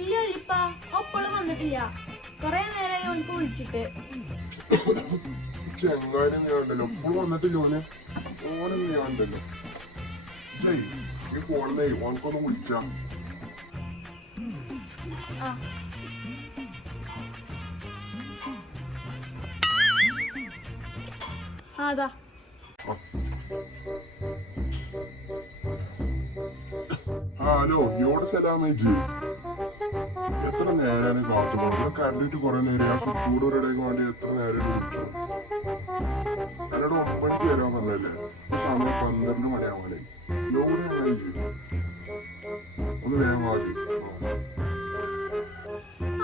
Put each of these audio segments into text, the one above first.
ഇല്ല ഇപ്പ ഒപ്പോഴും വന്നിട്ടില്ല. കൊറേ നേരമായി ഓൾക്ക് വിളിച്ചിട്ട്. ചെങ്ങാനും ഞാൻ ഉണ്ടല്ലോ? ഇപ്പോൾ വന്നിട്ടില്ല ഓന്. ഓനും ഞാൻ ഉണ്ടല്ലോ. ഈ ഫോണിന്നേ ഓനക്കൊന്ന് വിളിച്ചാ. ആ, അതാ ആ ഹലോ ഇയോട് സലാമേ ജി എത്ര നേരാണ് കാത്തു? പോകുന്നത് കണ്ടിട്ട് കുറെ നേരം ആ ചൂട് ഒരിടേക്ക് വേണ്ടി എത്ര നേരം വിളിച്ചു എന്നോട് ഒമ്പണിക്ക് വരാൻ പറഞ്ഞല്ലേ സമയം പന്ത്രണ്ട് മണിയാവാനേ ലോഡ് ചെയ്തു ഒന്ന് വേഗം വാങ്ങി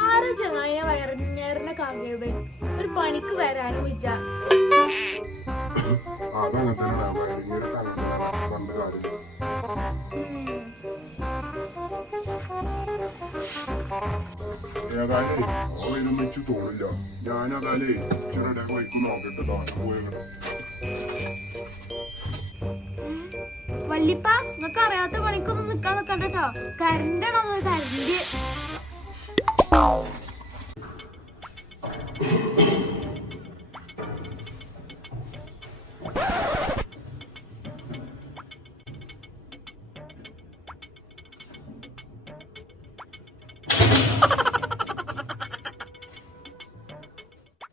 ആരാ ചങ്ങായ വയറിഞ്ഞേറിനെ കാങ്ങിയത് ഒരു പണിക്ക് വരാനും ഇല്ല അതങ്ങനെ വയറിങ്ങനെ കാര്യം. ഏതായാലേ അവനും വെച്ച് തോന്നില്ല. ഞാനതാലേ ചെറുടെ വൈക്ക് നോക്കട്ടെ പോയത് വല്ലിപ്പ നിങ്ങക്ക് അറിയാത്ത പണിക്കൊന്നും നിക്കാൻ നിക്കണ്ട കേട്ടോ കരണ്ടാണോ കരണ്ട്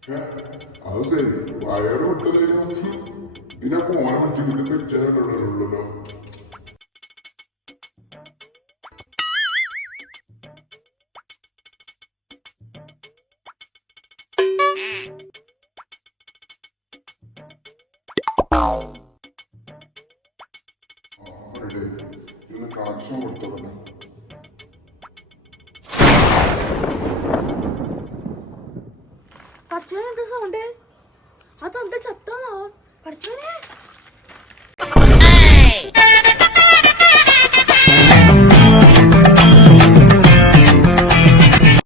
അത് ശരി. വയറ് വിട്ടതിനും ഇതിനൊക്കെ ഓനെ വിളിച്ചിട്ട് പെച്ചനുള്ളല്ലോ ഇന്ന് കാക്ഷം పడుచునే ఎంత సౌండ్ అతను అంతా చెప్తాను పడుచునే